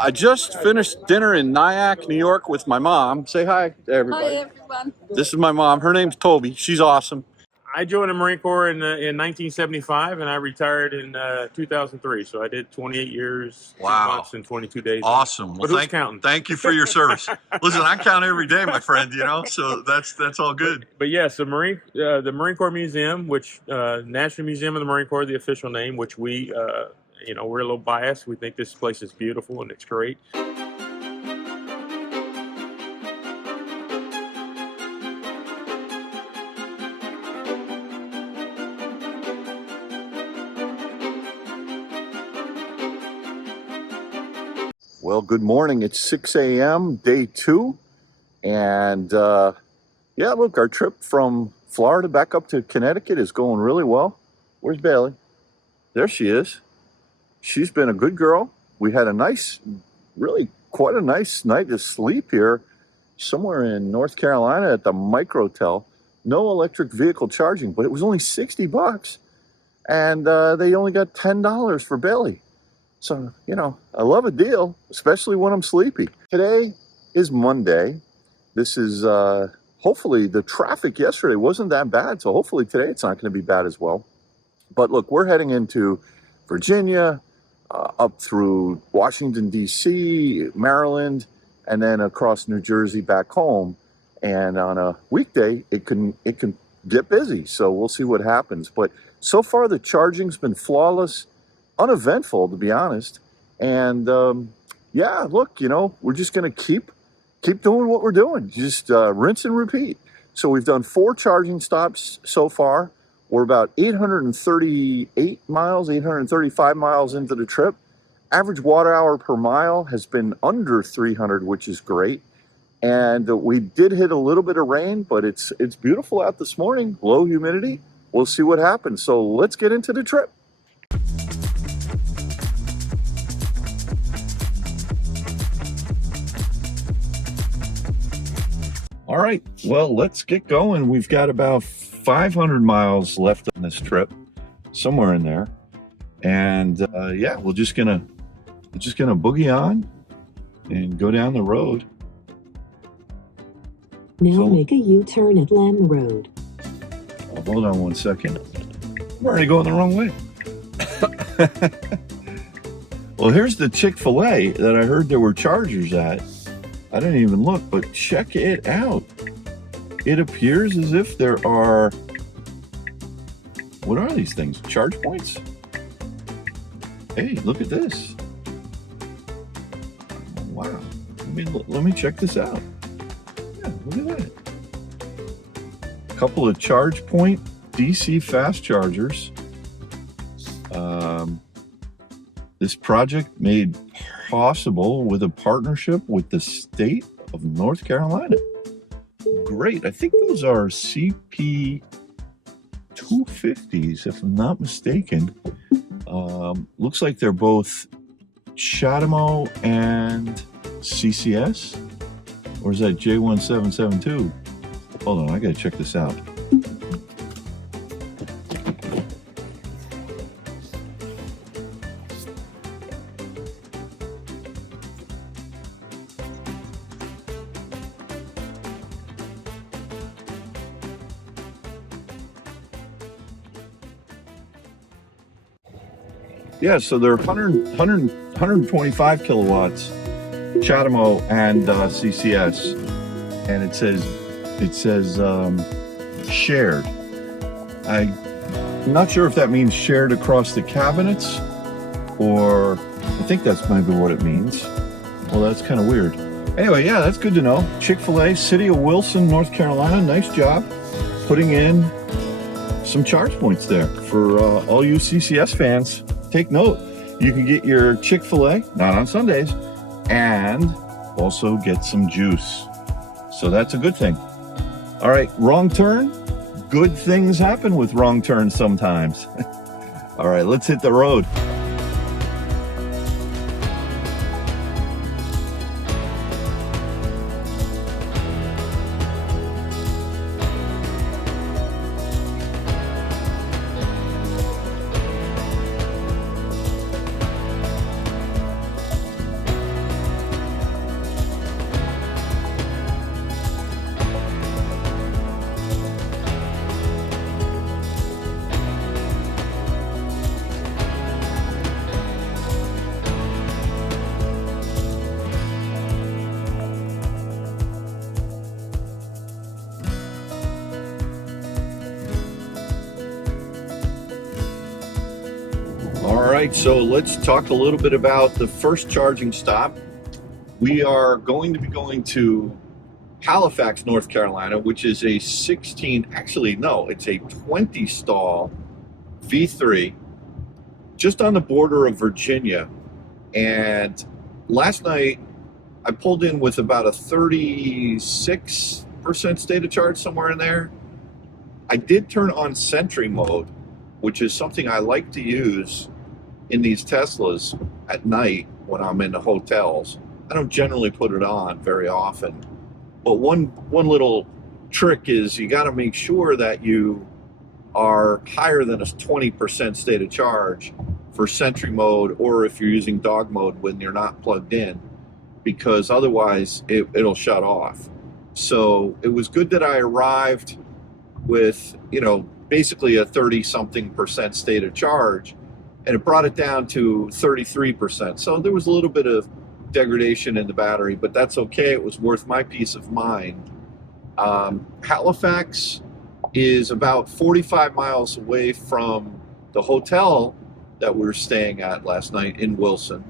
I just finished dinner in Nyack, New York with my mom. Say hi to everybody. Hi, everyone. This is my mom. Her name's Toby. She's awesome. I joined the Marine Corps in 1975, and I retired in 2003. So I did 28 years, 2 months, and 22 days. Awesome. But who's counting? Thank you for your service. Listen, I count every day, my friend, so that's all good. But yes, the Marine Corps Museum, which National Museum of the Marine Corps, the official name, which we, we're a little biased. We think this place is beautiful and it's great. Well, good morning. It's 6 a.m., day 2. And yeah, look, our trip from Florida back up to Connecticut is going really well. Where's Bailey? There she is. She's been a good girl. We had really quite a nice night of sleep here somewhere in North Carolina at the Microtel. No electric vehicle charging, but it was only $60. And they only got $10 for Bailey. So, I love a deal, especially when I'm sleepy. Today is Monday. This is, hopefully the traffic yesterday wasn't that bad. So hopefully today it's not going to be bad as well. But look, we're heading into Virginia, up through Washington, D.C., Maryland, and then across New Jersey back home. And on a weekday, it can get busy. So we'll see what happens. But so far the charging's been flawless. Uneventful, to be honest. And yeah, look, we're just going to keep doing what we're doing. Just rinse and repeat. So we've done 4 charging stops so far. We're about 835 miles into the trip. Average watt hour per mile has been under 300, which is great. And we did hit a little bit of rain, but it's beautiful out this morning. Low humidity. We'll see what happens. So let's get into the trip. All right, well, let's get going. We've got about 500 miles left on this trip, somewhere in there. And yeah, we're just gonna boogie on and go down the road. Now make a U-turn at Len Road. Oh, hold on one second. I'm already going the wrong way. Well, here's the Chick-fil-A that I heard there were chargers at. I didn't even look, but check it out. It appears as if there are, what are these things? Charge points? Hey, look at this. Wow. Let me check this out. Yeah, look at that. A couple of charge point DC fast chargers. This project made possible with a partnership with the state of North Carolina. Great. I think those are CP 250s, if I'm not mistaken. Looks like they're both Chatamo and CCS. Or is that J1772? Hold on, I gotta check this out. Yeah, so they're 125 kilowatts, Chatamo and CCS, and it says shared. I'm not sure if that means shared across the cabinets, or I think that's maybe what it means. Well, that's kind of weird. Anyway, yeah, that's good to know. Chick-fil-A, City of Wilson, North Carolina. Nice job putting in some charge points there for all you CCS fans. Take note, you can get your Chick-fil-A, not on Sundays, and also get some juice. So that's a good thing. All right, wrong turn. Good things happen with wrong turns sometimes. All right, let's hit the road. right, so let's talk a little bit about the first charging stop. We are going to be going to Halifax, North Carolina, which is a 16, actually, no, it's a 20 stall V3 just on the border of Virginia. And last night I pulled in with about a 36% state of charge, somewhere in there. I did turn on Sentry mode, which is something I like to use in these Teslas at night when I'm in the hotels. I don't generally put it on very often, but one little trick is you got to make sure that you are higher than a 20% state of charge for Sentry mode, or if you're using dog mode when you're not plugged in, because otherwise it'll shut off. So it was good that I arrived with, you know, basically a 30-something% state of charge, and it brought it down to 33%. So there was a little bit of degradation in the battery, but that's okay. It was worth my peace of mind. Halifax is about 45 miles away from the hotel that we were staying at last night in Wilson.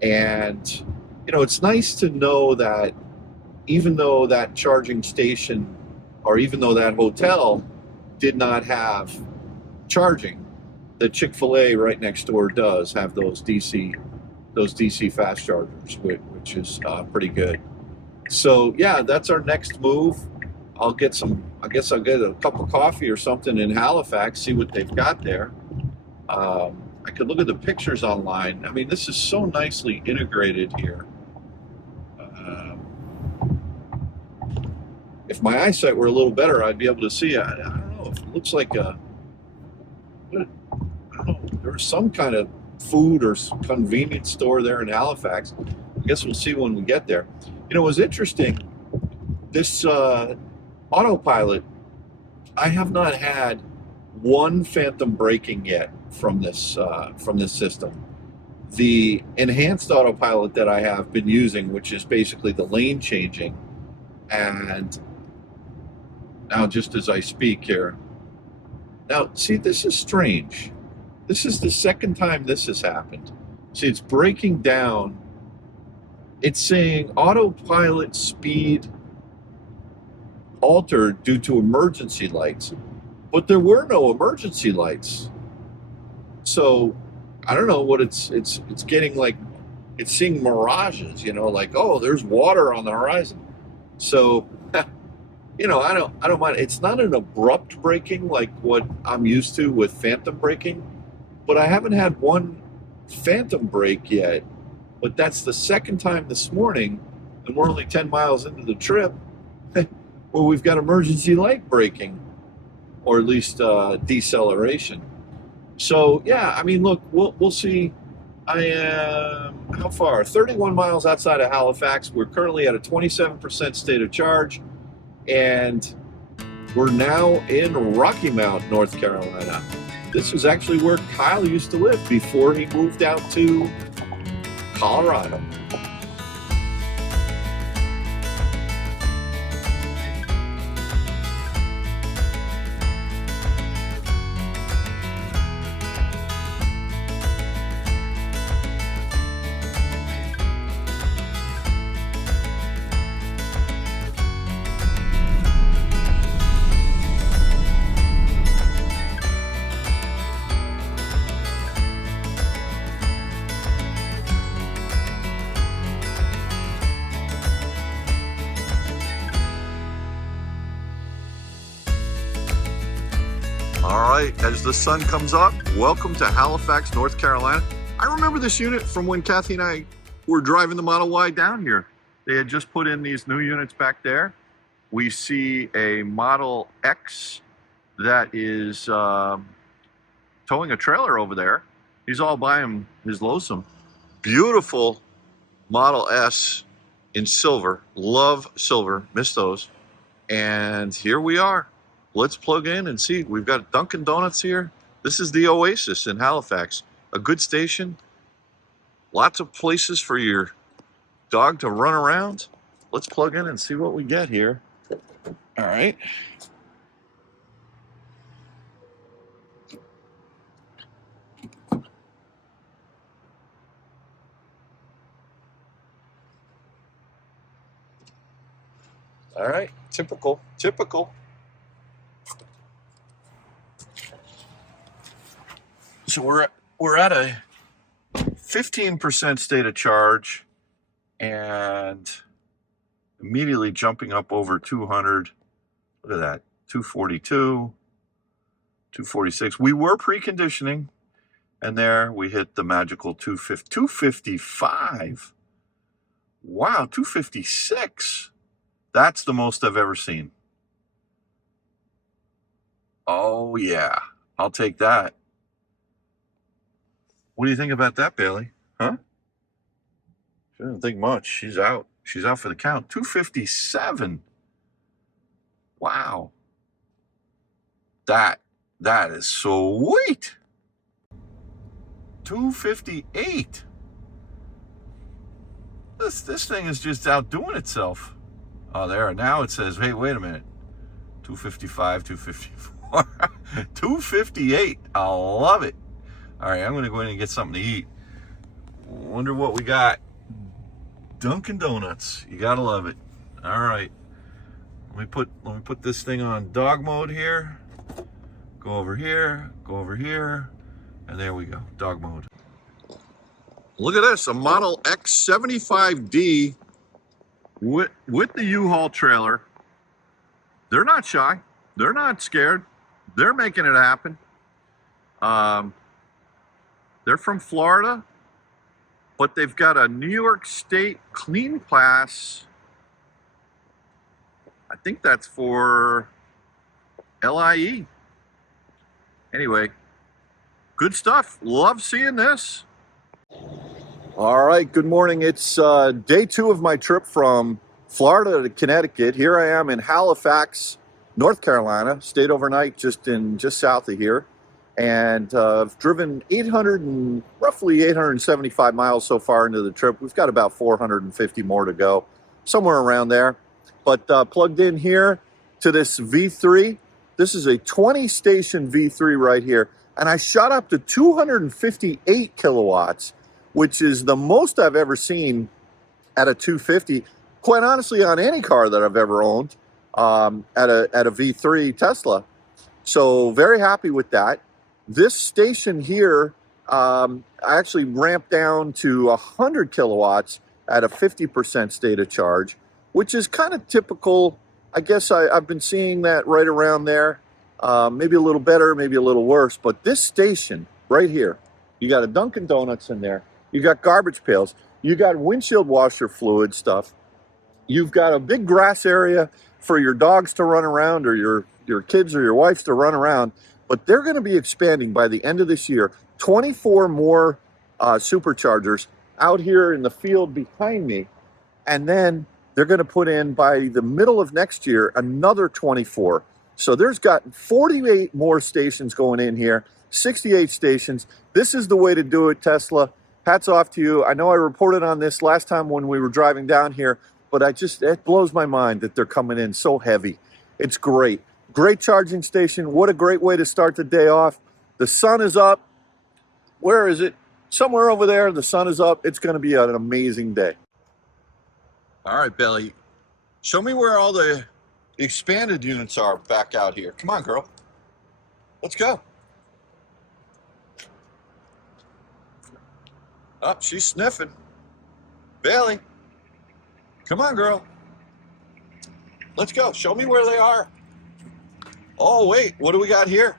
And, you know, it's nice to know that even though that charging station, or even though that hotel did not have charging, the Chick-fil-A right next door does have those DC fast chargers, which is pretty good. So yeah, that's our next move. I guess I'll get a cup of coffee or something in Halifax, see what they've got there. I could look at the pictures online. I mean, this is so nicely integrated here. If my eyesight were a little better, I'd be able to see. I don't know. It looks like I don't know. There's some kind of food or convenience store there in Halifax. I guess we'll see when we get there. You know, it was interesting. This autopilot, I have not had one phantom braking yet from this system. The enhanced autopilot that I have been using, which is basically the lane changing, and now just as I speak here, now see, this is strange. This is the second time this has happened. See, it's breaking down. It's saying autopilot speed altered due to emergency lights, but there were no emergency lights. So I don't know what it's getting, like it's seeing mirages, you know, like, oh, there's water on the horizon. So you know, I don't mind. It's not an abrupt braking like what I'm used to with phantom braking, but I haven't had one phantom brake yet. But that's the second time this morning, and we're only 10 miles into the trip, where we've got emergency light braking, or at least deceleration. So yeah, I mean, look, we'll see. I am, how far? 31 miles outside of Halifax. We're currently at a 27% state of charge, and we're now in Rocky Mount, North Carolina. This is actually where Kyle used to live before he moved out to Colorado. All right, as the sun comes up, welcome to Halifax, North Carolina. I remember this unit from when Kathy and I were driving the Model Y down here. They had just put in these new units back there. We see a Model X that is towing a trailer over there. He's all by his lonesome. Beautiful Model S in silver. Love silver, miss those. And here we are. Let's plug in and see. We've got Dunkin' Donuts here. This is the Oasis in Halifax. A good station. Lots of places for your dog to run around. Let's plug in and see what we get here. All right. All right, typical, typical. So we're at a 15% state of charge, and immediately jumping up over 200. Look at that, 242, 246. We were preconditioning, and there we hit the magical 255. Wow, 256. That's the most I've ever seen. Oh yeah, I'll take that. What do you think about that, Bailey? Huh? She doesn't think much. She's out. She's out for the count. 257. Wow. That is sweet. 258. This thing is just outdoing itself. Oh, there. Now it says, hey, wait a minute. 255, 254, 258. I love it. All right, I'm going to go in and get something to eat. Wonder what we got. Dunkin' Donuts. You got to love it. All right. Let me put this thing on dog mode here. Go over here, and there we go. Dog mode. Look at this, a Model X75D with the U-Haul trailer. They're not shy. They're not scared. They're making it happen. They're from Florida, but they've got a New York State clean class. I think that's for LIE. Anyway, good stuff. Love seeing this. All right, good morning. It's day 2 of my trip from Florida to Connecticut. Here I am in Halifax, North Carolina. Stayed overnight just south of here, and I've driven roughly 875 miles so far into the trip. We've got about 450 more to go, somewhere around there. But plugged in here to this V3. This is a 20-station V3 right here, and I shot up to 258 kilowatts, which is the most I've ever seen at a 250. Quite honestly, on any car that I've ever owned, at a V3 Tesla. So very happy with that. This station here, I actually ramped down to 100 kilowatts at a 50% state of charge, which is kind of typical. I guess I've been seeing that right around there. Maybe a little better, maybe a little worse. But this station right here, you got a Dunkin' Donuts in there. You got garbage pails. You got windshield washer fluid stuff. You've got a big grass area for your dogs to run around, or your kids or your wives to run around. But they're going to be expanding by the end of this year. 24 more superchargers out here in the field behind me. And then they're going to put in, by the middle of next year, another 24. So there's got 48 more stations going in here, 68 stations. This is the way to do it, Tesla. Hats off to you. I know I reported on this last time when we were driving down here, but it blows my mind that they're coming in so heavy. It's great. Great charging station. What a great way to start the day off. The sun is up. Where is it? Somewhere over there. The sun is up. It's going to be an amazing day. All right, Billy. Show me where all the expanded units are back out here. Come on, girl. Let's go. Oh, she's sniffing. Bailey. Come on, girl. Let's go. Show me where they are. Oh, wait. What do we got here?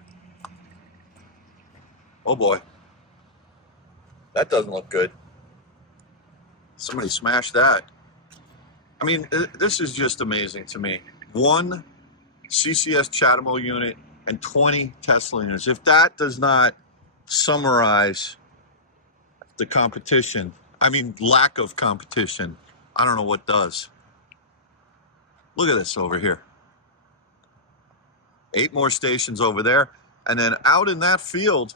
Oh, boy. That doesn't look good. Somebody smashed that. I mean, this is just amazing to me. 1 CCS Chatamo unit and 20 Tesla units. If that does not summarize the competition, I mean, lack of competition, I don't know what does. Look at this over here. 8 more stations over there. And then out in that field,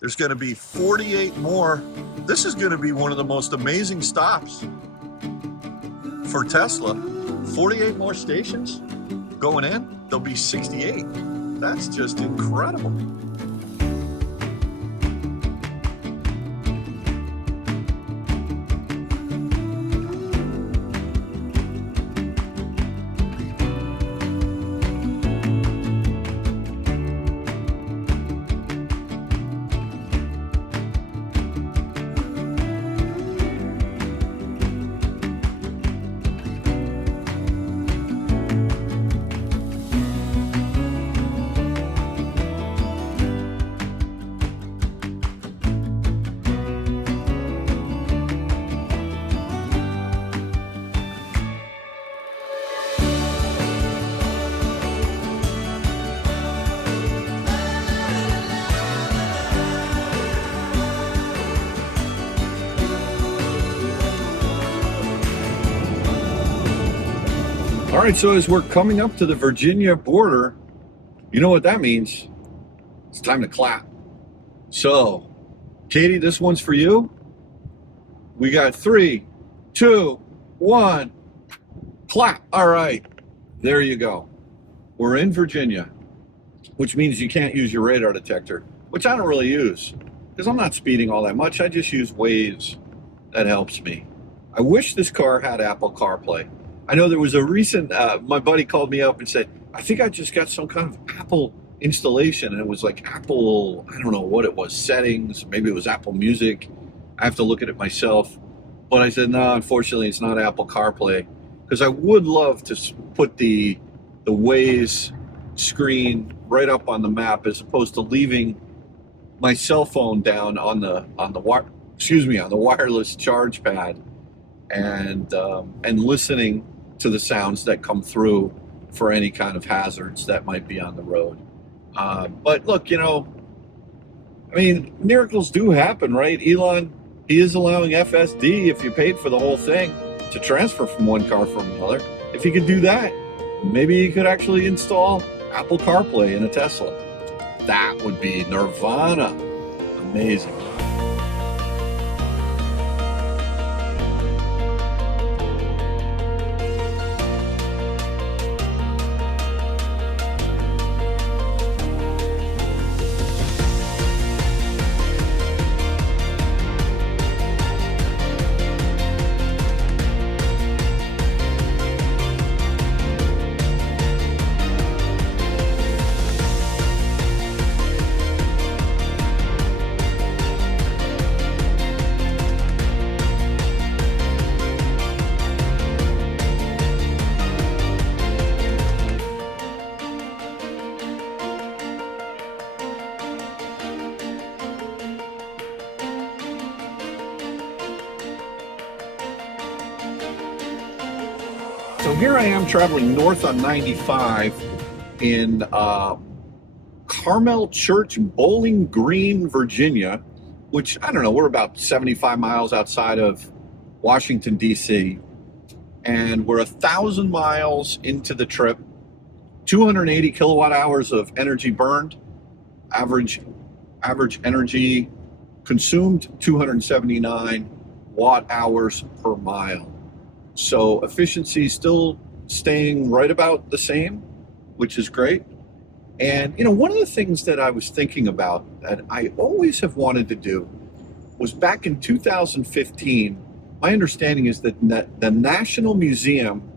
there's going to be 48 more. This is going to be one of the most amazing stops for Tesla. 48 more stations going in. There'll be 68. That's just incredible. All right, so as we're coming up to the Virginia border, you know what that means. It's time to clap. So, Katie, this one's for you. We got 3, 2, 1, clap. All right, there you go. We're in Virginia, which means you can't use your radar detector, which I don't really use because I'm not speeding all that much. I just use Waze. That helps me. I wish this car had Apple CarPlay. I know there was a recent, my buddy called me up and said, I think I just got some kind of Apple installation, and it was like Apple, I don't know what it was, settings, maybe it was Apple Music. I have to look at it myself. But I said, no, unfortunately, it's not Apple CarPlay, because I would love to put the Waze screen right up on the map as opposed to leaving my cell phone down on the wireless charge pad and listening to the sounds that come through for any kind of hazards that might be on the road. But look, you know, I mean, miracles do happen, right? Elon, he is allowing FSD, if you paid for the whole thing, to transfer from one car from another. If he could do that, maybe he could actually install Apple CarPlay in a Tesla. That would be nirvana. Amazing. So here I am traveling north on 95 in Carmel Church, Bowling Green, Virginia, which, I don't know, we're about 75 miles outside of Washington, D.C. And we're 1,000 miles into the trip, 280 kilowatt hours of energy burned, average energy consumed 279 watt hours per mile. So efficiency still staying right about the same, which is great. And, you know, one of the things that I was thinking about that I always have wanted to do was back in 2015, my understanding is that the National Museum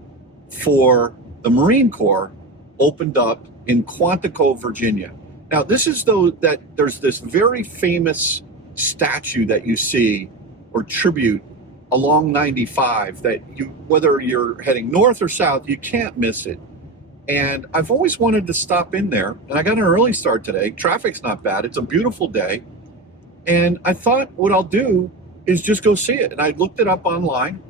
for the Marine Corps opened up in Quantico, Virginia. Now, this is though that there's this very famous statue that you see, or tribute, along 95 that you, whether you're heading north or south, you can't miss it. And I've always wanted to stop in there, and I got an early start today. Traffic's not bad. It's a beautiful day. And I thought what I'll do is just go see it. And I looked it up online,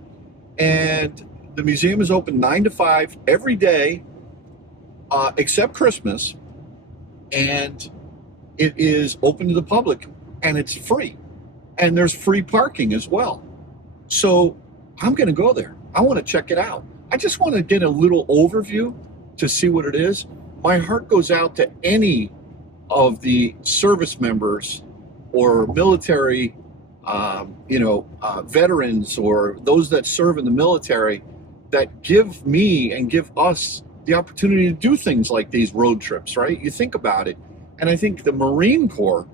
and the museum is open 9 to 5 every day, except Christmas. And it is open to the public, and it's free. And there's free parking as well. So I'm going to go there. I want to check it out. I just want to get a little overview to see what it is. My heart goes out to any of the service members or military, veterans, or those that serve in the military that give me and give us the opportunity to do things like these road trips, right? You think about it. And I think the Marine Corps,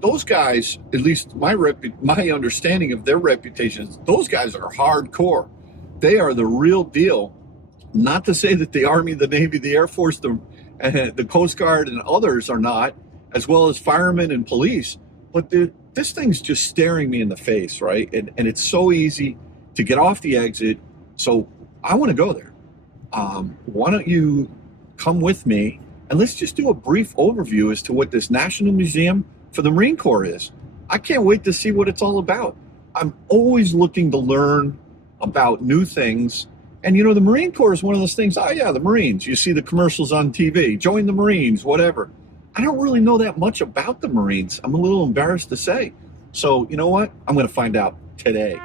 those guys, at least my understanding of their reputations, those guys are hardcore. They are the real deal. Not to say that the Army, the Navy, the Air Force, the Coast Guard, and others are not, as well as firemen and police. But this thing's just staring me in the face, right? And it's so easy to get off the exit. So I want to go there. Why don't you come with me, and let's just do a brief overview as to what this National Museum for the Marine Corps is. I can't wait to see what it's all about. I'm always looking to learn about new things. And, the Marine Corps is one of those things. Oh, yeah, the Marines. You see the commercials on TV. Join the Marines, whatever. I don't really know that much about the Marines. I'm a little embarrassed to say. So, you know what? I'm going to find out today.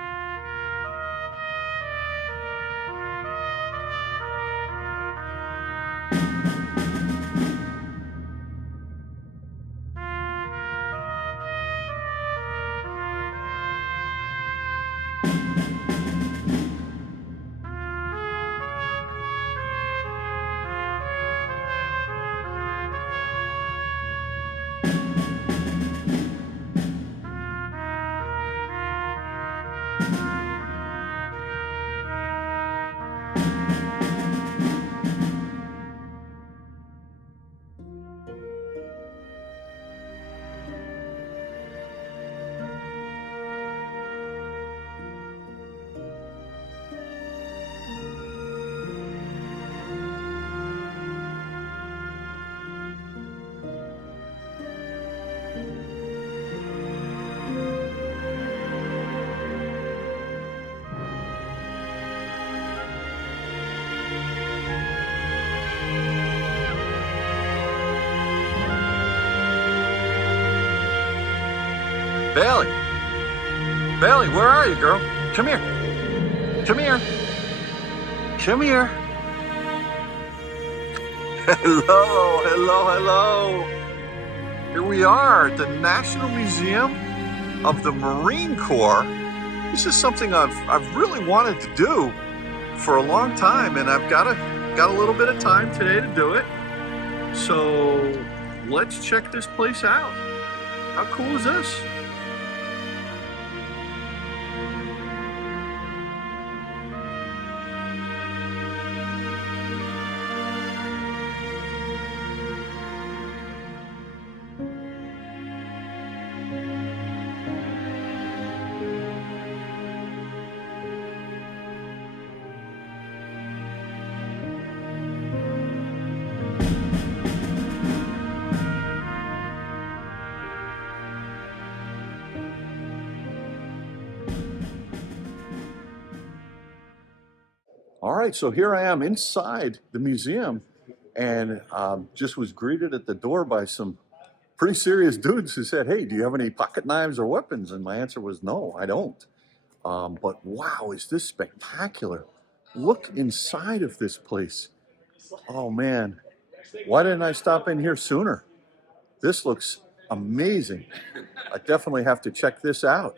Bailey. Bailey, where are you, girl? Come here. Come here. Come here. Hello, hello, hello. Here we are at the National Museum of the Marine Corps. This is something I've really wanted to do for a long time, and I've got a little bit of time today to do it. So let's check this place out. How cool is this? All right, so here I am inside the museum, and just was greeted at the door by some pretty serious dudes who said, "Hey, do you have any pocket knives or weapons?" And my answer was, "No, I don't." But wow, is this spectacular. Look inside of this place. Oh man, why didn't I stop in here sooner? This looks amazing. I definitely have to check this out.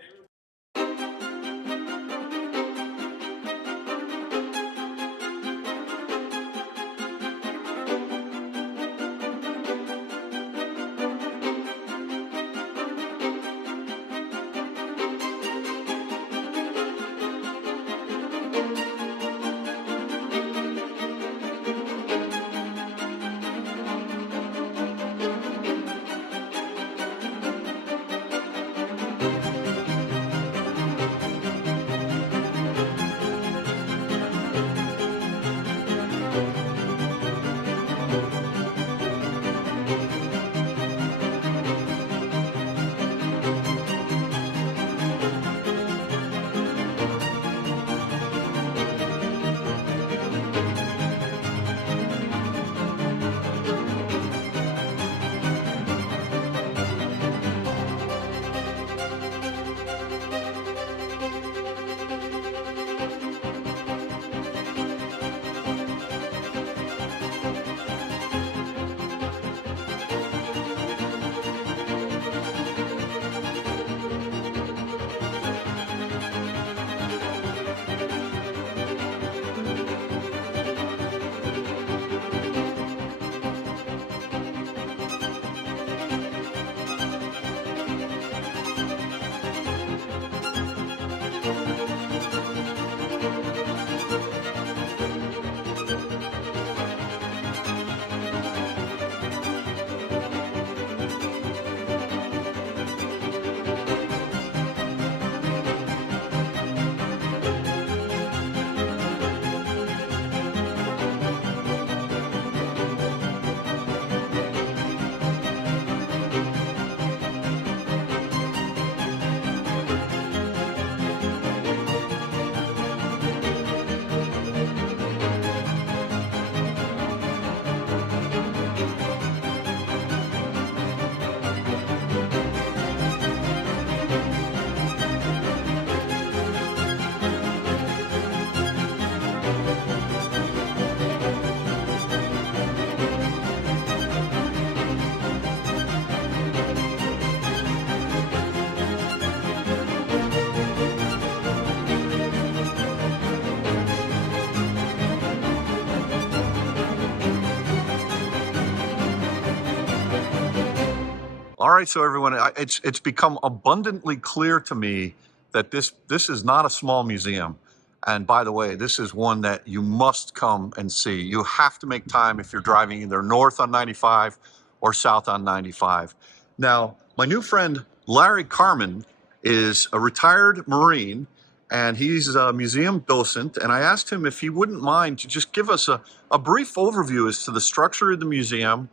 All right, so everyone, it's become abundantly clear to me that this is not a small museum. And by the way, this is one that you must come and see. You have to make time if you're driving either north on 95 or south on 95. Now, my new friend Larry Carmen is a retired Marine, and he's a museum docent. And I asked him if he wouldn't mind to just give us a brief overview as to the structure of the museum.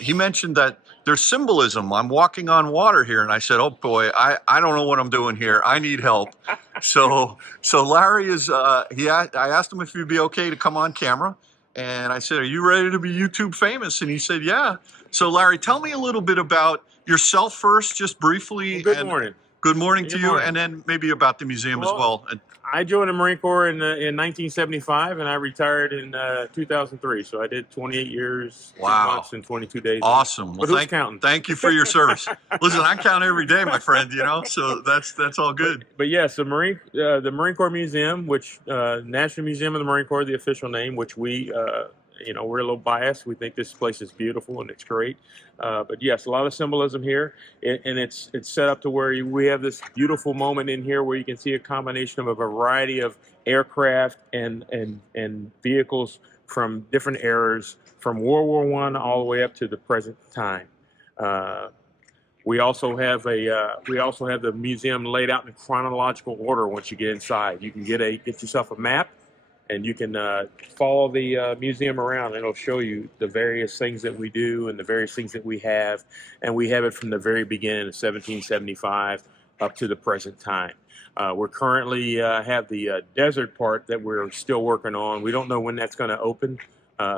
He mentioned that there's symbolism. I'm walking on water here. And I said, oh boy, I don't know what I'm doing here. I need help. So Larry is, I asked him if he'd be okay to come on camera. And I said, are you ready to be YouTube famous? And he said, yeah. So Larry, tell me a little bit about yourself first, just briefly. Well, good and morning. Good morning to Good you, morning. and then maybe about the museum as well. And I joined the Marine Corps in 1975, and I retired in 2003. So I did 28 years, 2 Wow. months, and 22 days. Awesome. But Well, who's counting? thank you for your service. Listen, I count every day, my friend. So that's all good. But yes, the Marine Corps Museum, which National Museum of the Marine Corps, the official name, which we we're a little biased. We think this place is beautiful and it's great. But yes, a lot of symbolism here, and it's set up to where we have this beautiful moment in here where you can see a combination of a variety of aircraft and vehicles from different eras, from World War I all the way up to the present time. We also have the museum laid out in chronological order. Once you get inside, you can get yourself a map, and you can follow the museum around, and it'll show you the various things that we do and the various things that we have, and we have it from the very beginning of 1775 up to the present time. We're currently have the desert part that we're still working on. We don't know when that's going to open.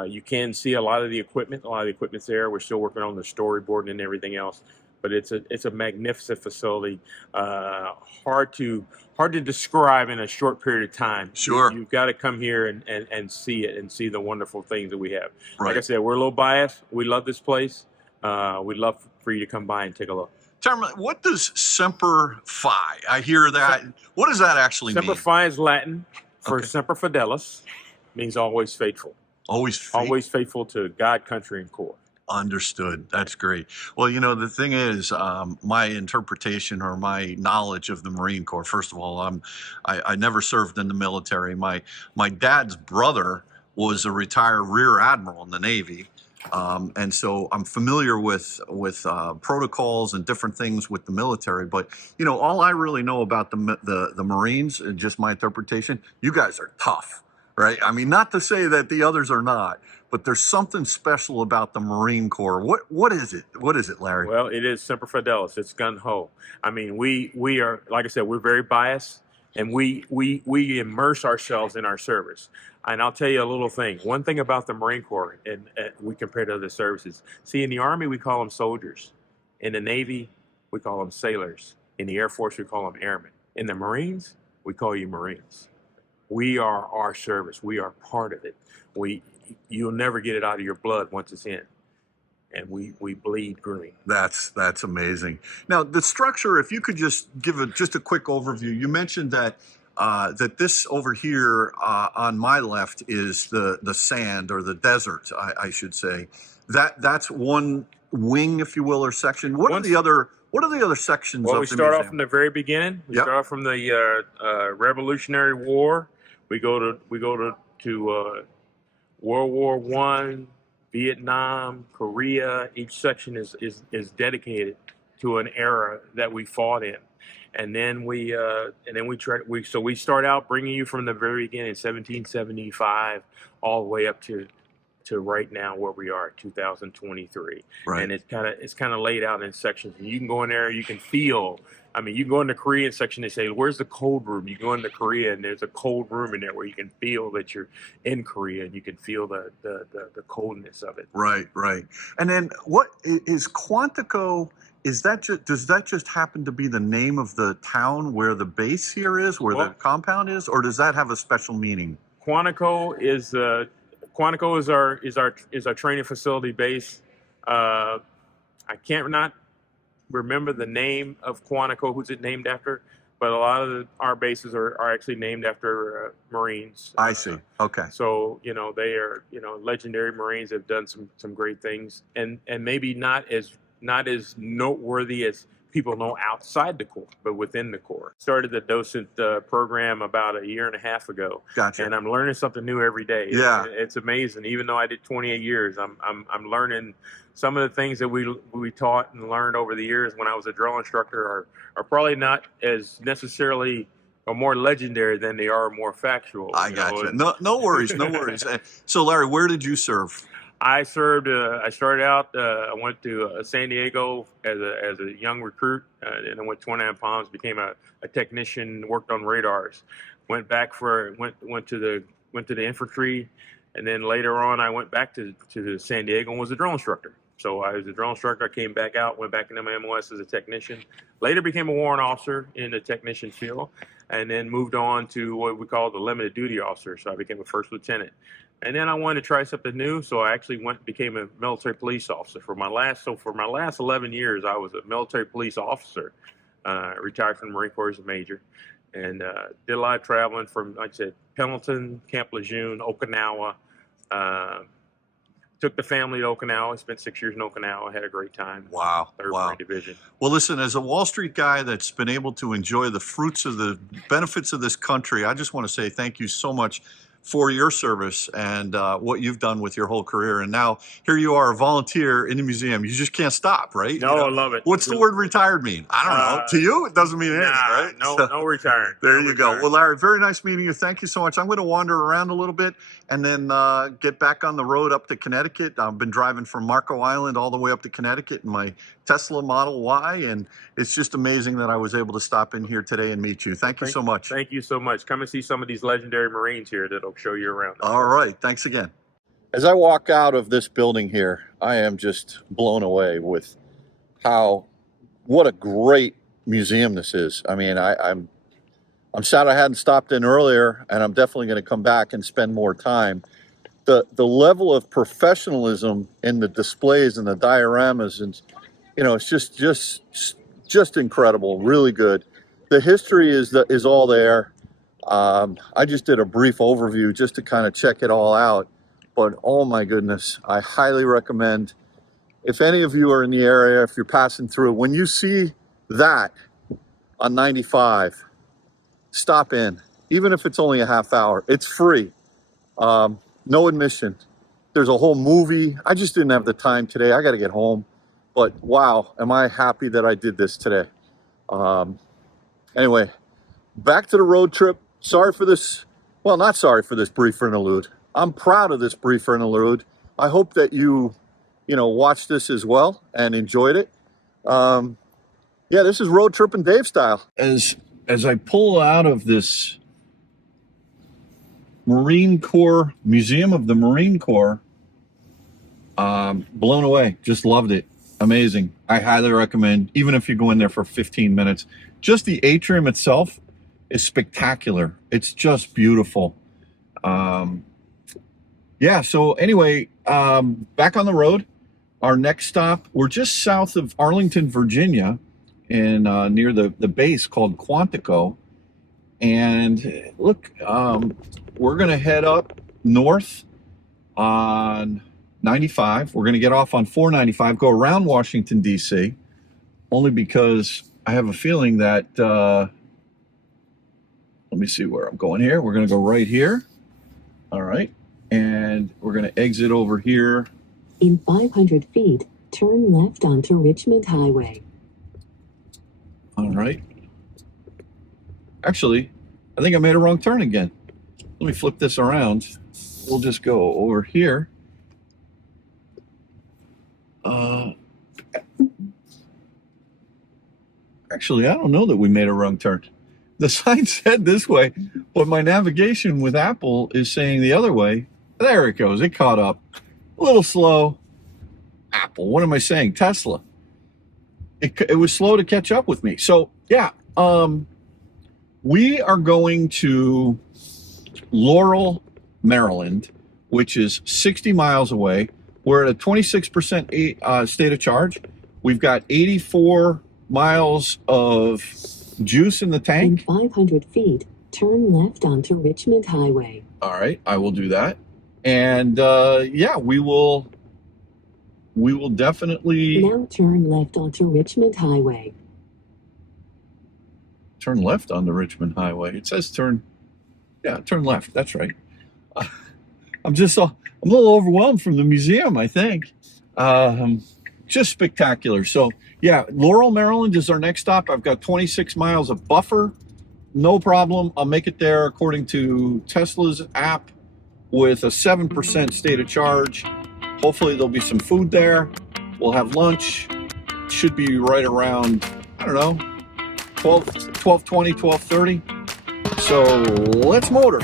You can see a lot of the equipment. A lot of the equipment's there. We're still working on the storyboard and everything else. But it's a magnificent facility. Hard to describe in a short period of time. Sure. You've got to come here and see it and see the wonderful things that we have. Right. Like I said, we're a little biased. We love this place. We'd love for you to come by and take a look. Tell me, what does Semper Fi? I hear that. What does that actually mean? Semper Fi is Latin for Okay. Semper Fidelis, means always faithful. Always faithful to God, country, and Corps. Understood. That's great. Well, the thing is, my interpretation or my knowledge of the Marine Corps, first of all, I never served in the military. My dad's brother was a retired rear admiral in the Navy. And so I'm familiar with protocols and different things with the military. But, all I really know about the Marines, and just my interpretation, you guys are tough, right? I mean, not to say that the others are not, but there's something special about the Marine Corps. What is it? What is it, Larry? Well, it is Semper Fidelis. It's gun ho. I mean, we are, like I said, we're very biased, and we immerse ourselves in our service. And I'll tell you a little thing. One thing about the Marine Corps, and we compare to other services. See, in the Army, we call them soldiers. In the Navy, we call them sailors. In the Air Force, we call them airmen. In the Marines, we call you Marines. We are our service. We are part of it. You'll never get it out of your blood once it's in. And we bleed green. That's amazing. Now, the structure, if you could just give just a quick overview. You mentioned that this over here on my left is the sand, or the desert, I should say. That's one wing, if you will, or section. What are the other sections Well, of we the start museum? off from the very beginning. We Yep. start off from the Revolutionary War. We go to World War I, Vietnam, Korea. Each section is dedicated to an era that we fought in, and then we start out bringing you from the very beginning, 1775, all the way up to right now where we are, 2023. Right. And it's kind of laid out in sections, and you can go in there, you can feel. I mean, you can go in the Korean section, they say, where's the cold room? You go into Korea, and there's a cold room in there where you can feel that you're in Korea, and you can feel the coldness of it. Right. And then what is Quantico? Does that just happen to be the name of the town where the base here is, where the compound is, or does that have a special meaning? Quantico is our training facility base. I can't not remember the name of Quantico, who's it named after, but a lot of our bases are actually named after Marines. I see. Okay. So they are legendary Marines, have done some great things, and maybe not as noteworthy as people know outside the Corps, but within the Corps. Started the docent program about a year and a half ago. Gotcha. And I'm learning something new every day. Yeah. It's amazing. Even though I did 28 years, I'm learning some of the things that we taught and learned over the years when I was a drill instructor are probably not as necessarily or more legendary than they are more factual. I gotcha. No worries. So, Larry, where did you serve? I served. I started out. I went to San Diego as a young recruit, and I went to 29 Palms. Became a technician. Worked on radars. Went back went to the infantry, and then later on I went back to San Diego and was a drill instructor. So I was a drone instructor. I came back out, went back into my MOS as a technician. Later became a warrant officer in the technician field, and then moved on to what we call the limited duty officer. So I became a first lieutenant. And then I wanted to try something new, so I actually became a military police officer. For my last 11 years, I was a military police officer. Retired from the Marine Corps as a major, and did a lot of traveling from, like I said, Pendleton, Camp Lejeune, Okinawa. Took the family to Okinawa. Spent 6 years in Okinawa. Had a great time. Wow. Third Wow. Marine Division. Well, listen, as a Wall Street guy that's been able to enjoy the fruits of the benefits of this country, I just want to say thank you so much for your service and what you've done with your whole career. And now here you are, a volunteer in the museum. You just can't stop, right? No, I love it. What's the word retired mean? I don't know. To you, it doesn't mean anything, right? No retiring. There No you go. retiring. Well, Larry, very nice meeting you. Thank you so much. I'm going to wander around a little bit and then get back on the road up to Connecticut. I've been driving from Marco Island all the way up to Connecticut in my Tesla Model Y, and it's just amazing that I was able to stop in here today and meet you. Thank you so much. Thank you so much. Come and see some of these legendary Marines here that'll show you around. All right. Thanks again. As I walk out of this building here, I am just blown away with what a great museum this is. I mean, I'm sad I hadn't stopped in earlier, and I'm definitely going to come back and spend more time. The level of professionalism in the displays and the dioramas, and it's just incredible. Really good. The history is all there. I just did a brief overview just to kind of check it all out, but oh my goodness, I highly recommend, if any of you are in the area, if you're passing through, when you see that on 95, stop in, even if it's only a half hour. It's free, no admission. There's a whole movie. I just didn't have the time today. I got to get home, but wow, am I happy that I did this today. Anyway, back to the road trip. Sorry for this, well, not sorry for this brief interlude. I'm proud of this brief interlude. I hope that you watched this as well and enjoyed it. Yeah, this is Road Trippin' Dave style. As I pull out of this Marine Corps, Museum of the Marine Corps, blown away, just loved it. Amazing. I highly recommend, even if you go in there for 15 minutes, just the atrium itself is spectacular. It's just beautiful. Yeah, so anyway, back on the road. Our next stop, we're just south of Arlington, Virginia, and near the base called Quantico. And look, we're going to head up north on 95. We're going to get off on 495, go around Washington, D.C., only because I have a feeling that, let me see where I'm going here. We're going to go right here. All right. And we're going to exit over here. In 500 feet, turn left onto Richmond Highway. All right. Actually, I think I made a wrong turn again. Let me flip this around. We'll just go over here. Actually, I don't know that we made a wrong turn. The sign said this way, but my navigation with Apple is saying the other way. There it goes. It caught up. A little slow. Apple. What am I saying? Tesla. It was slow to catch up with me. So, yeah. We are going to Laurel, Maryland, which is 60 miles away. We're at a 26% state of charge. We've got 84 miles of juice in the tank. In 500 feet, turn left onto Richmond Highway. All right, I will do that. And yeah, we will definitely Now turn left onto Richmond Highway. turn left on the Richmond Highway. It says turn left. That's right. I'm a little overwhelmed from the museum, I think. Just spectacular. So yeah, Laurel, Maryland is our next stop. I've got 26 miles of buffer. No problem. I'll make it there according to Tesla's app with a 7% state of charge. Hopefully there'll be some food there. We'll have lunch. Should be right around, I don't know, 12:20, 12:30. So let's motor.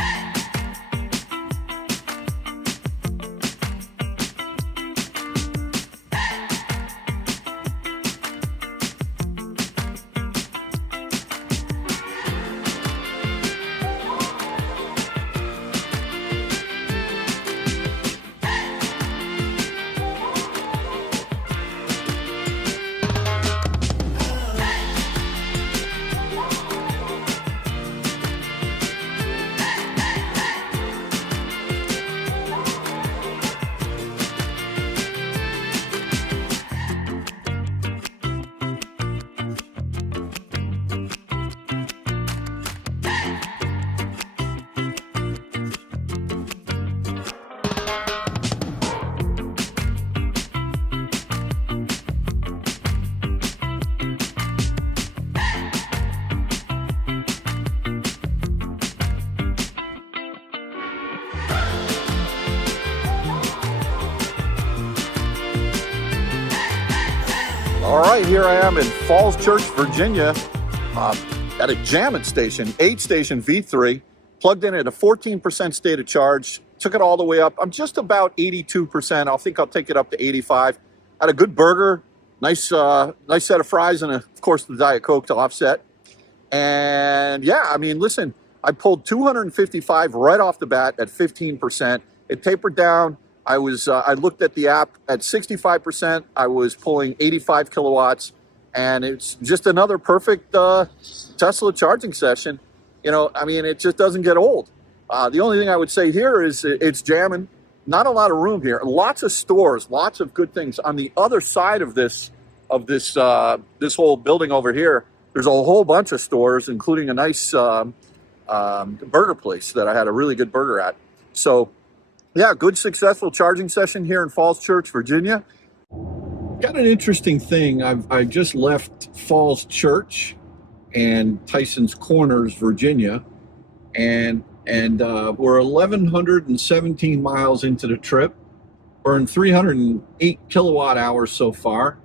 All right, here I am in Falls Church, Virginia, at a Jammin' station, 8-station V3, plugged in at a 14% state of charge, took it all the way up. I'm just about 82%. I think I'll take it up to 85. Had a good burger, nice set of fries, and of course the Diet Coke to offset. And yeah, I mean, listen, I pulled 255 right off the bat at 15%. It tapered down. I looked at the app at 65%. I was pulling 85 kilowatts, and it's just another perfect Tesla charging session. You know, I mean, it just doesn't get old. The only thing I would say here is it's jamming. Not a lot of room here. Lots of stores, lots of good things. On the other side of this whole building over here, there's a whole bunch of stores, including a nice burger place that I had a really good burger at. So yeah, good successful charging session here in Falls Church, Virginia. Got an interesting thing. I just left Falls Church and Tyson's Corners, Virginia, and we're 1,117 miles into the trip. Burned 308 kilowatt hours so far,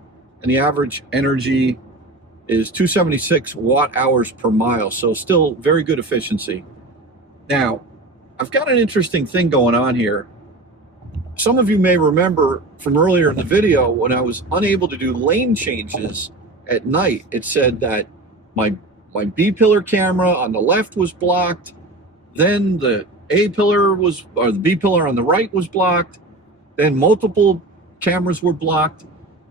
and the average energy is 276 watt hours per mile. So still very good efficiency. Now, I've got an interesting thing going on here. Some of you may remember from earlier in the video when I was unable to do lane changes at night. It said that my B-pillar camera on the left was blocked, then the A-pillar or the B-pillar on the right was blocked, then multiple cameras were blocked.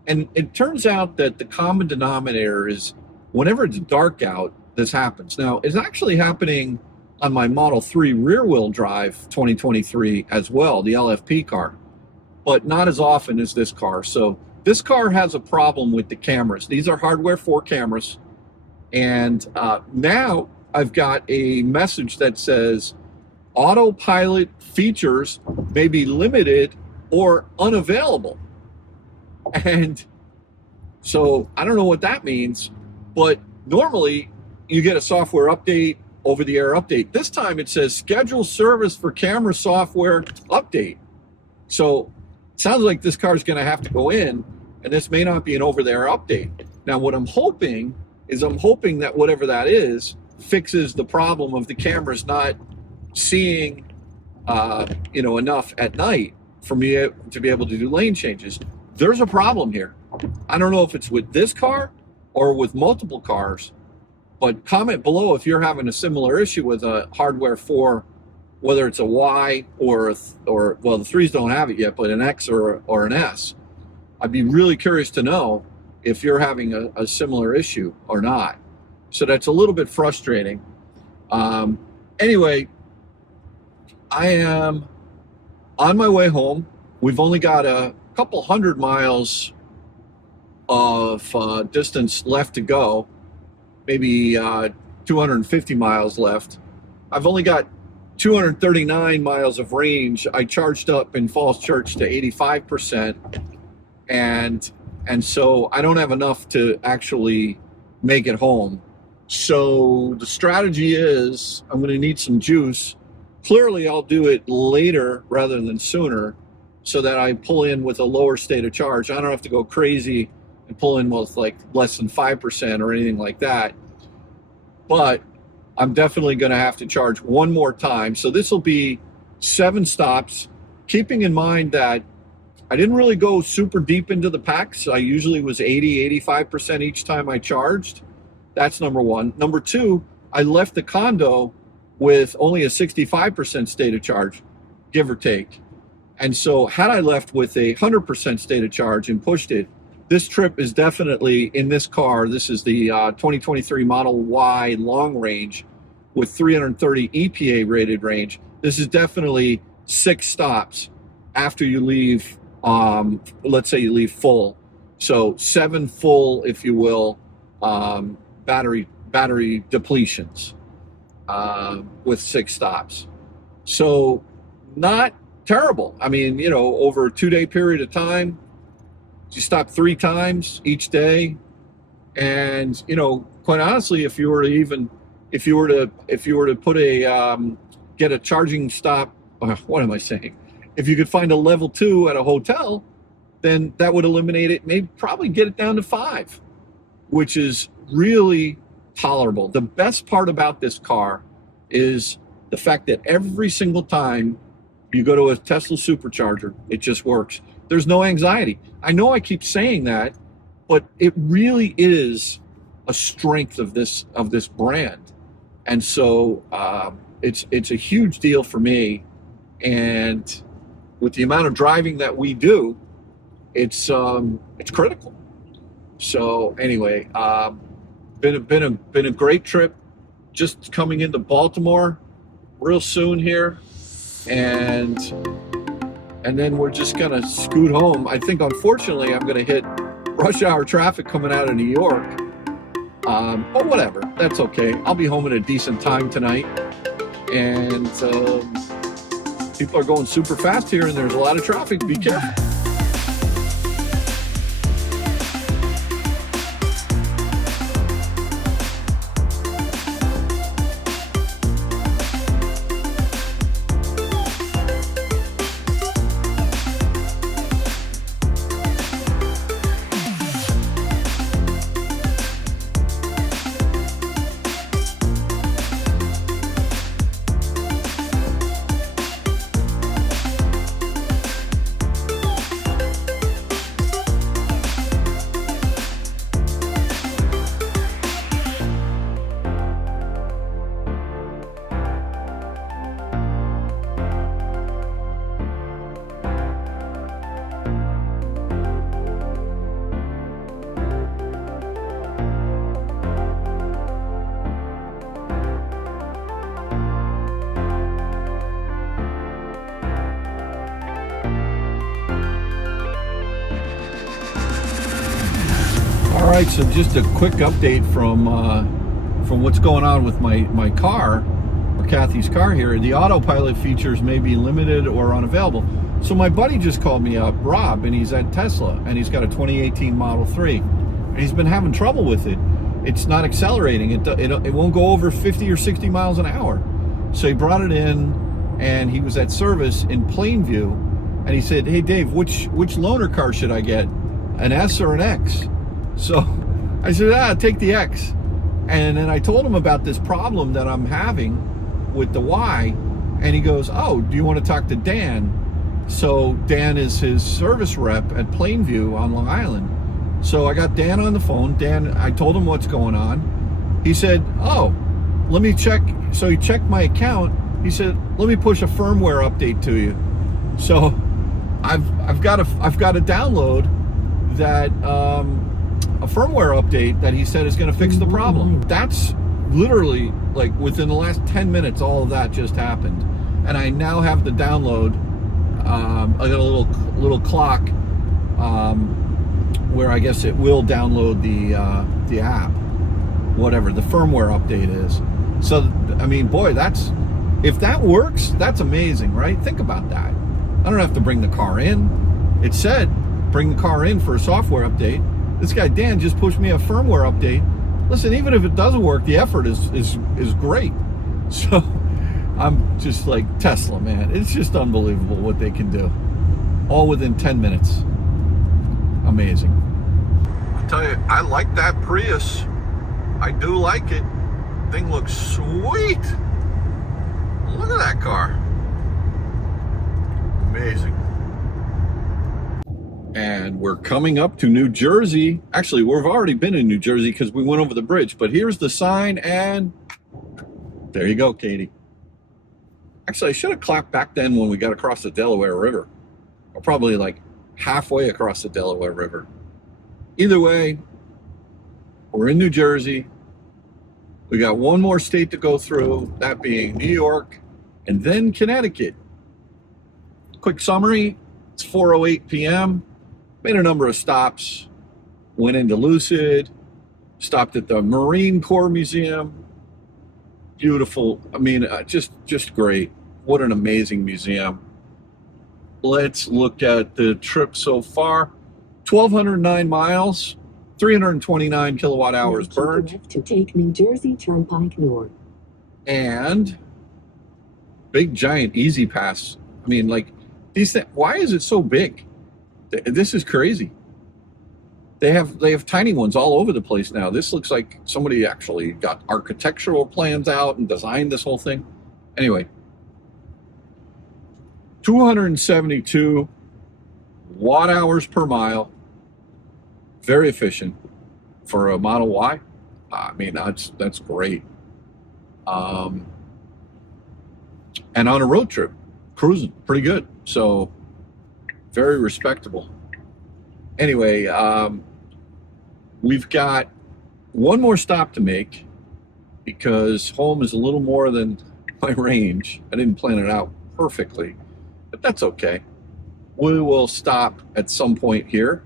And it turns out that the common denominator is whenever it's dark out, this happens. Now, it's actually happening on my Model 3 rear-wheel drive 2023 as well, the LFP car, but not as often as this car. So this car has a problem with the cameras. These are hardware 4 cameras. And now I've got a message that says autopilot features may be limited or unavailable. And so I don't know what that means, but normally you get a software update, over-the-air update. This time it says schedule service for camera software update. So it sounds like this car is going to have to go in, and this may not be an over-the-air update. Now, what I'm hoping that whatever that is fixes the problem of the cameras not seeing, enough at night for me to be able to do lane changes. There's a problem here. I don't know if it's with this car or with multiple cars, but comment below if you're having a similar issue with a hardware 4, whether it's a Y or the 3s don't have it yet, but an X or an S. I'd be really curious to know if you're having a similar issue or not. So that's a little bit frustrating. Anyway, I am on my way home. We've only got a couple hundred miles of distance left to go, maybe 250 miles left. I've only got 239 miles of range. I charged up in Falls Church to 85%, and so I don't have enough to actually make it home. So the strategy is I'm going to need some juice. Clearly, I'll do it later rather than sooner so that I pull in with a lower state of charge. I don't have to go crazy and pull in with like less than 5% or anything like that. But I'm definitely going to have to charge one more time. So this will be 7 stops, keeping in mind that I didn't really go super deep into the packs. I usually was 85% each time I charged. That's number one. Number two, I left the condo with only a 65% state of charge, give or take. And so had I left with a 100% state of charge and pushed it, this trip is definitely in this car. This is the 2023 Model Y long range with 330 EPA rated range. This is definitely 6 stops after you leave, let's say you leave full. So 7 full, if you will, battery depletions with 6 stops. So not terrible. I mean, over a 2-day period of time, you stop 3 times each day. And, quite honestly, if you were to put get a charging stop, what am I saying? If you could find a level 2 at a hotel, then that would eliminate it, maybe probably get it down to 5, which is really tolerable. The best part about this car is the fact that every single time you go to a Tesla Supercharger, it just works. There's no anxiety. I know I keep saying that, but it really is a strength of this brand. And so it's a huge deal for me. And with the amount of driving that we do, it's critical. So anyway, been a great trip. Just coming into Baltimore real soon here, and then we're just gonna scoot home. I think unfortunately I'm gonna hit rush hour traffic coming out of New York, but whatever, that's okay. I'll be home at a decent time tonight, and people are going super fast here, and there's a lot of traffic. Be careful. All right, so just a quick update from what's going on with my car, or Kathy's car here. The autopilot features may be limited or unavailable. So my buddy just called me up, Rob, and he's at Tesla, and he's got a 2018 Model 3. And he's been having trouble with it. It's not accelerating. It won't go over 50 or 60 miles an hour. So he brought it in, and he was at service in Plainview, and he said, "Hey Dave, which loaner car should I get, an S or an X?" So I said, take the X. And then I told him about this problem that I'm having with the Y, and he goes, "Oh, do you want to talk to Dan?" So Dan is his service rep at Plainview on Long Island. So I got Dan on the phone. Dan, I told him what's going on. He said, "Oh, let me check." So he checked my account. He said, "Let me push a firmware update to you." So I've got to download that a firmware update that he said is going to fix the problem. That's literally like within the last 10 minutes, all of that just happened. And I now have the download. I got a little clock where I guess it will download the app, whatever the firmware update is. So I mean, boy, if that works, that's amazing, right? Think about that. I don't have to bring the car in. It said bring the car in for a software update. This guy Dan just pushed me a firmware update. Listen, even if it doesn't work, the effort is great. So I'm just like, Tesla, man, it's just unbelievable what they can do, all within 10 minutes. Amazing. I tell you, I like that Prius. I do like it. Thing looks sweet. Look at that car. Amazing. And we're coming up to New Jersey. Actually, we've already been in New Jersey because we went over the bridge. But here's the sign, and there you go, Katie. Actually, I should have clapped back then when we got across the Delaware River. Or probably like halfway across the Delaware River. Either way, we're in New Jersey. We got one more state to go through, that being New York, and then Connecticut. Quick summary, it's 4:08 p.m. Made a number of stops, went into Lucid, stopped at the Marine Corp Museum. Beautiful, I mean, just great. What an amazing museum. Let's look at the trip so far. 1,209 miles, 329 kilowatt hours burned. Left to take New Jersey Turnpike North. And big giant Easy Pass. I mean, like, these things, why is it so big? This is crazy. They have tiny ones all over the place now. This looks like somebody actually got architectural plans out and designed this whole thing. Anyway, 272 watt hours per mile. Very efficient for a Model Y. I mean, that's great. And on a road trip, cruising pretty good. So very respectable. Anyway, we've got one more stop to make because home is a little more than my range. I didn't plan it out perfectly, but that's okay. We will stop at some point here.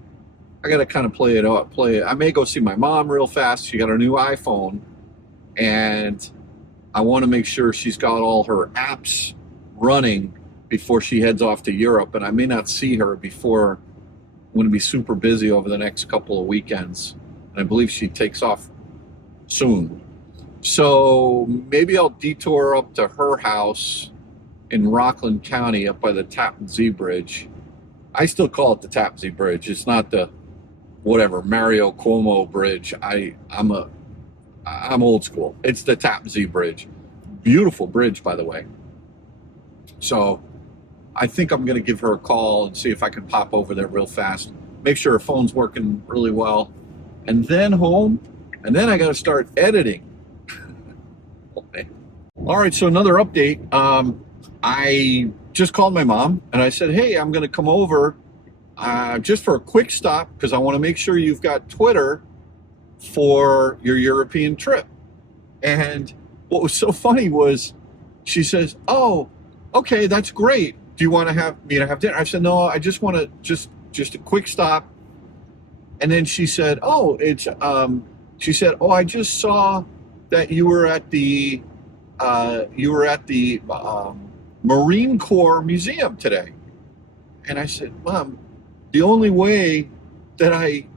I got to kind of play it out. I may go see my mom real fast. She got her new iPhone, and I want to make sure she's got all her apps running before she heads off to Europe. And I may not see her before. I'm going to be super busy over the next couple of weekends. And I believe she takes off soon. So maybe I'll detour up to her house in Rockland County up by the Tappan Zee Bridge. I still call it the Tappan Zee Bridge. It's not the whatever Mario Cuomo Bridge. I'm old school. It's the Tappan Zee Bridge. Beautiful bridge, by the way. So I think I'm going to give her a call and see if I can pop over there real fast. Make sure her phone's working really well. And then home. And then I got to start editing. Okay. All right, so another update. I just called my mom and I said, hey, I'm going to come over just for a quick stop because I want to make sure you've got Twitter for your European trip. And what was so funny was she says, oh, okay, that's great. Do you want to have me to have dinner? I said, no, I just want to just a quick stop. And then she said, oh, I just saw that you were at the Marine Corp Museum today. And I said, Mom, the only way that I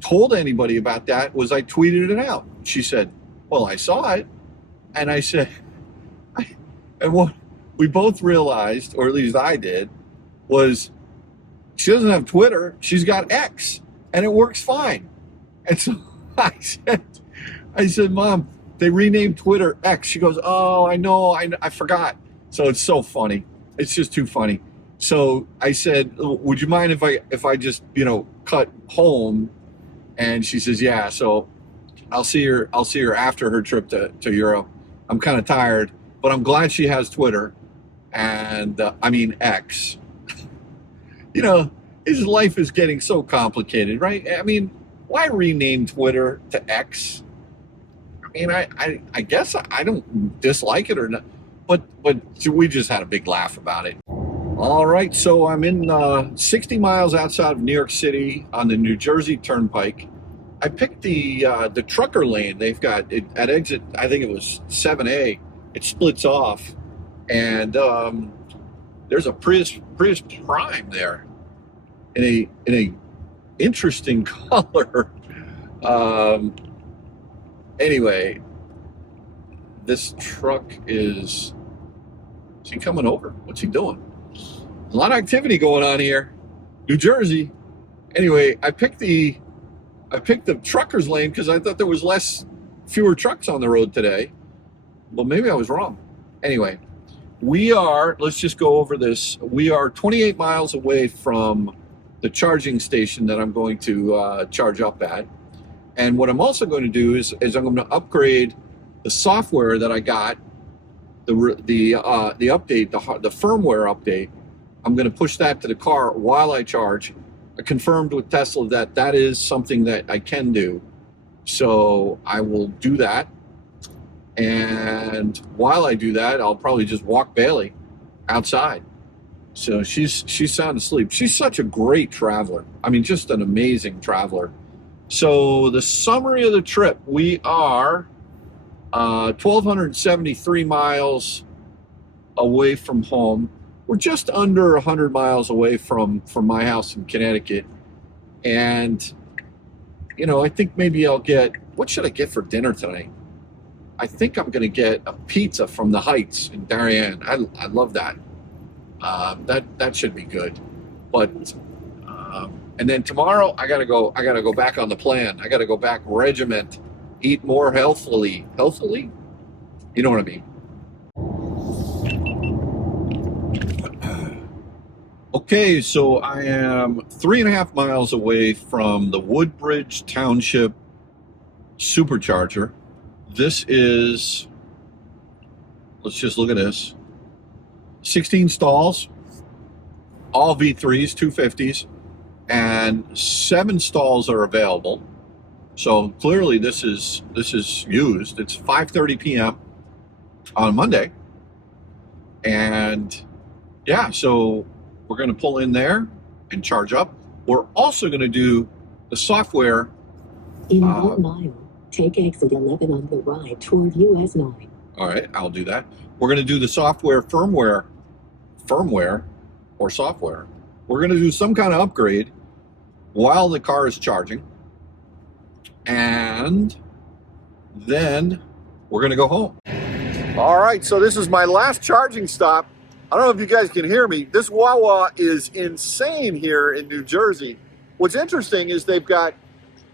told anybody about that was I tweeted it out. She said, well, I saw it. And I said, and what we both realized, or at least I did, was she doesn't have Twitter. She's got X, and it works fine. And so I said, Mom, they renamed Twitter X. She goes, oh, I know, I forgot. So it's so funny. It's just too funny. So I said, would you mind if I just, cut home? And she says, yeah. So I'll see her after her trip to Europe. I'm kind of tired, but I'm glad she has Twitter and X. His life is getting so complicated, right? I mean, why rename Twitter to X? I mean, I guess I don't dislike it or not, but we just had a big laugh about it. All right, so I'm in 60 miles outside of New York City on the New Jersey Turnpike. I picked the trucker lane. They've got it at exit, I think it was 7A. It splits off, and there's a Prius Prime there in a interesting color. Anyway, this truck is he coming over? What's he doing? A lot of activity going on here, New Jersey. Anyway, I picked the truckers lane because I thought there was fewer trucks on the road today. Well, maybe I was wrong. Anyway, let's just go over this. We are 28 miles away from the charging station that I'm going to charge up at. And what I'm also going to do is I'm going to upgrade the software that I got, the update, the firmware update. I'm going to push that to the car while I charge. I confirmed with Tesla that is something that I can do. So I will do that. And while I do that, I'll probably just walk Bailey outside. So she's sound asleep. She's such a great traveler. I mean, just an amazing traveler. So the summary of the trip, we are 1,273 miles away from home. We're just under 100 miles away from my house in Connecticut. And, I think maybe what should I get for dinner tonight? I think I'm going to get a pizza from the Heights in Darien. I love that. That should be good. But And then tomorrow I gotta go back on the plan. I gotta go back regiment, eat more healthily. Healthily? You know what I mean. Okay, so I am 3.5 miles away from the Woodbridge Township Supercharger. This is, let's just look at this. 16 stalls, all V3s, 250s, and 7 stalls are available. So clearly this is used. It's 5:30 p.m. on Monday. And yeah, so we're going to pull in there and charge up. We're also going to do the software. In 1 mile, take exit 11 on the right toward US 9. All right, I'll do that. We're going to do the software firmware or software. We're going to do some kind of upgrade while the car is charging. And then we're going to go home. All right, so this is my last charging stop. I don't know if you guys can hear me. This Wawa is insane here in New Jersey. What's interesting is they've got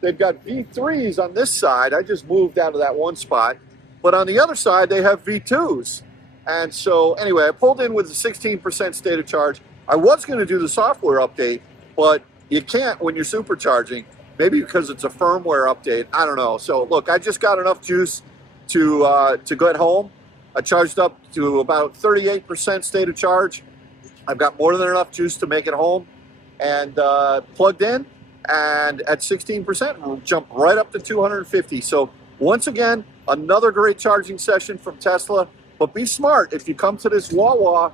V3s on this side. I just moved out of that one spot. But on the other side, they have V2s. And so anyway, I pulled in with a 16% state of charge. I was going to do the software update, but you can't when you're supercharging. Maybe because it's a firmware update. I don't know. So look, I just got enough juice to get home. I charged up to about 38% state of charge. I've got more than enough juice to make it home, and plugged in. And at 16%, we'll jump right up to 250. So once again, another great charging session from Tesla. But be smart. If you come to this Wawa,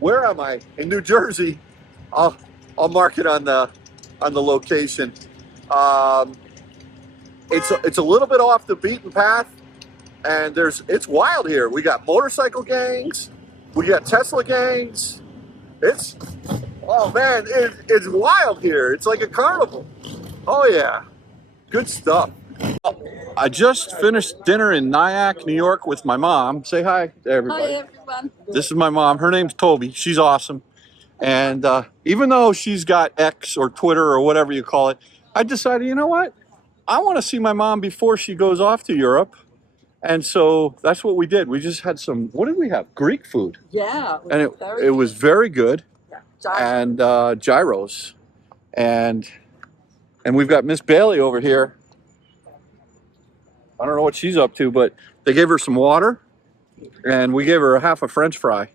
where am I? In New Jersey. I'll mark it on the location. It's a little bit off the beaten path, and it's wild here. We got motorcycle gangs, we got Tesla gangs. Oh man, it's wild here. It's like a carnival. Oh yeah, good stuff. I just finished dinner in Nyack, New York with my mom. Say hi to everybody. Hi, everyone. This is my mom. Her name's Toby. She's awesome. And even though she's got X or Twitter or whatever you call it, I decided, you know what? I want to see my mom before she goes off to Europe. And so that's what we did. We just had some, what did we have? Greek food. Yeah. And it was very good. Yeah. And gyros. And we've got Miss Bailey over here. I don't know what she's up to, but they gave her some water and we gave her half a French fry.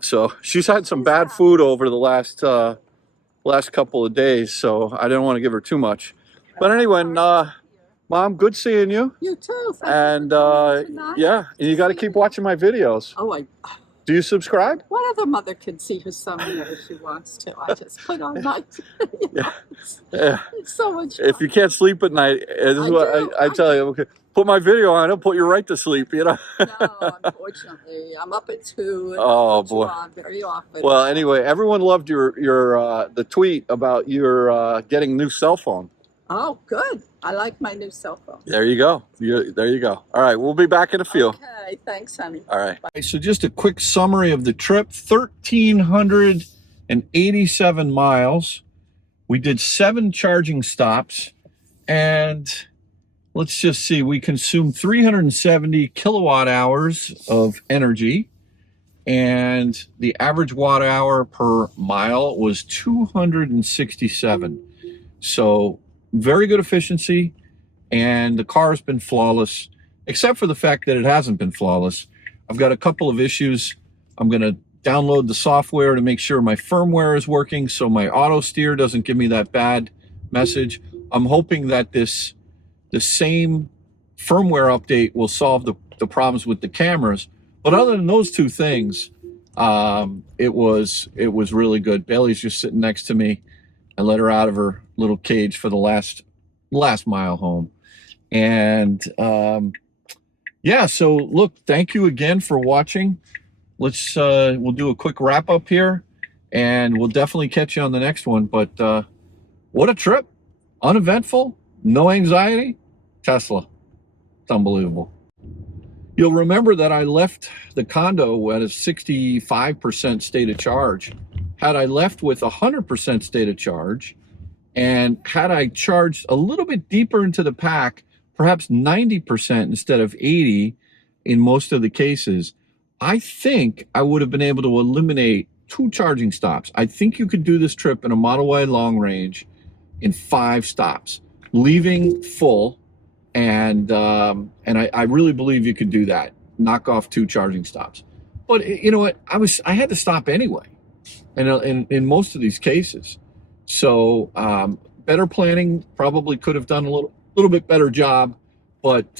So she's had some bad food over the last couple of days, so I didn't want to give her too much. But anyway, Mom, good seeing you. You too. And yeah, and you got to keep watching my videos. Oh, Do you subscribe? what other mother can see her son whenever she wants to? I just put on my. Yeah. Yeah. It's so much fun. If you can't sleep at night, this is what I tell you. Okay, put my video on. It'll put you right to sleep. You know. No, unfortunately, I'm up at 2. And Oh, I'll put you boy. on very often. Well, anyway, everyone loved your the tweet about your getting a new cell phone. Oh, good. I like my new cell phone. There you go. There you go. All right, we'll be back in a few. Okay, thanks, honey. All right. So just a quick summary of the trip. 1,387 miles. We did 7 charging stops. And let's just see, we consumed 370 kilowatt hours of energy. And the average watt hour per mile was 267. So very good efficiency, and the car has been flawless, except for the fact that it hasn't been flawless. I've got a couple of issues. I'm going to download the software to make sure my firmware is working so my auto steer doesn't give me that bad message. I'm hoping that the same firmware update will solve the problems with the cameras. But other than those 2 things, it was really good. Bailey's just sitting next to me. I let her out of her little cage for the last mile home. And yeah, so look, thank you again for watching. We'll do a quick wrap up here, and we'll definitely catch you on the next one. But what a trip. Uneventful, no anxiety. Tesla. It's unbelievable. You'll remember that I left the condo at a 65% state of charge. had I left with 100% state of charge, and had I charged a little bit deeper into the pack, perhaps 90% instead of 80 in most of the cases, I think I would have been able to eliminate 2 charging stops. I think you could do this trip in a Model Y long range in 5 stops, leaving full, and I really believe you could do that. Knock off 2 charging stops. But you know what? I had to stop anyway, and in most of these cases. So better planning, probably could have done a little bit better job, but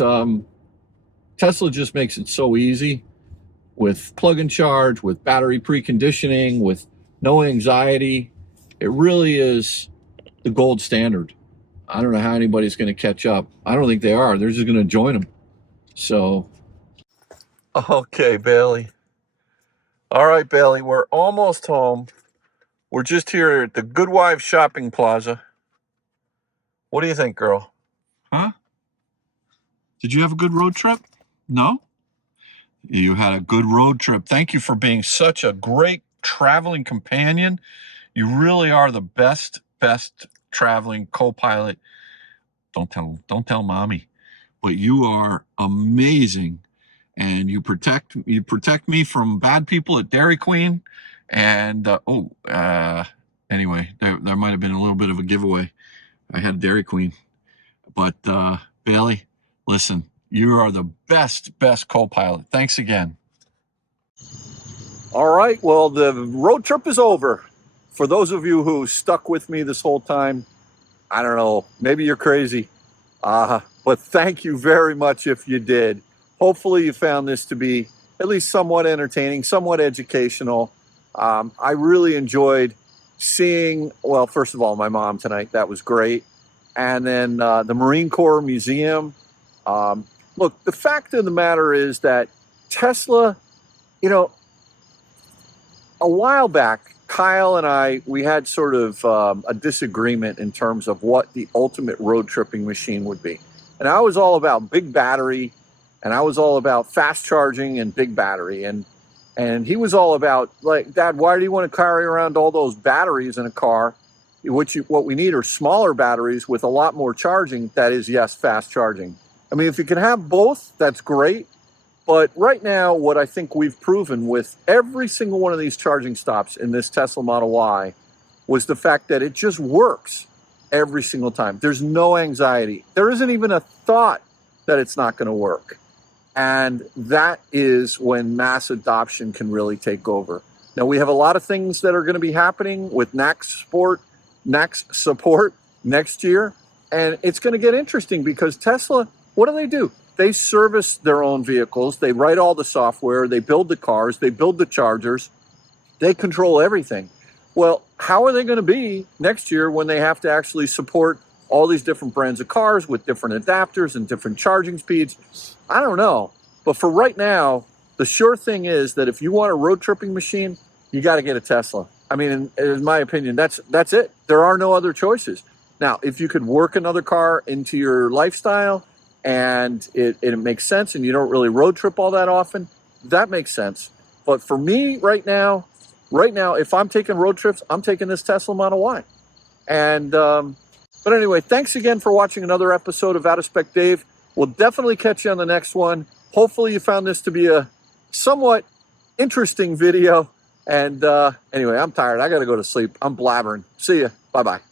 Tesla just makes it so easy with plug and charge, with battery preconditioning, with no anxiety. It really is the gold standard. I don't know how anybody's going to catch up. I don't think they are. They're just going to join them. So, okay, Bailey. All right, Bailey, we're almost home. We're just here at the Good Wives Shopping Plaza. What do you think, girl? Huh? Did you have a good road trip? No? You had a good road trip. Thank you for being such a great traveling companion. You really are the best traveling co-pilot. Don't tell mommy. But you are amazing. And you protect me from bad people at Dairy Queen. And anyway, there might have been a little bit of a giveaway. I had Dairy Queen. But Bailey, listen, you are the best co-pilot. Thanks again. All right, well, the road trip is over. For those of you who stuck with me this whole time, I don't know, maybe you're crazy. But thank you very much if you did. Hopefully you found this to be at least somewhat entertaining, somewhat educational. I really enjoyed seeing, well, first of all, my mom tonight. That was great. And then the Marine Corps Museum. Look, the fact of the matter is that Tesla, you know, a while back, Kyle and I, we had sort of a disagreement in terms of what the ultimate road tripping machine would be. And I was all about big battery, and I was all about fast charging and big battery. And he was all about, like, Dad, why do you want to carry around all those batteries in a car? What we need are smaller batteries with a lot more charging. That is, yes, fast charging. I mean, if you can have both, that's great. But right now, what I think we've proven with every single one of these charging stops in this Tesla Model Y was the fact that it just works every single time. There's no anxiety. There isn't even a thought that it's not going to work. And that is when mass adoption can really take over. Now, we have a lot of things that are going to be happening with NACS support next year. And it's going to get interesting because Tesla, what do? They service their own vehicles. They write all the software. They build the cars. They build the chargers. They control everything. Well, how are they going to be next year when they have to actually support all these different brands of cars with different adapters and different charging speeds? I don't know. But for right now, the sure thing is that if you want a road tripping machine, you got to get a Tesla. I mean, in my opinion, that's it. There are no other choices. Now, if you could work another car into your lifestyle and it makes sense and you don't really road trip all that often, that makes sense. But for me right now, if I'm taking road trips, I'm taking this Tesla Model Y. And but anyway, thanks again for watching another episode of Out of Spec Dave. We'll definitely catch you on the next one. Hopefully you found this to be a somewhat interesting video. And anyway, I'm tired. I got to go to sleep. I'm blabbering. See ya. Bye-bye.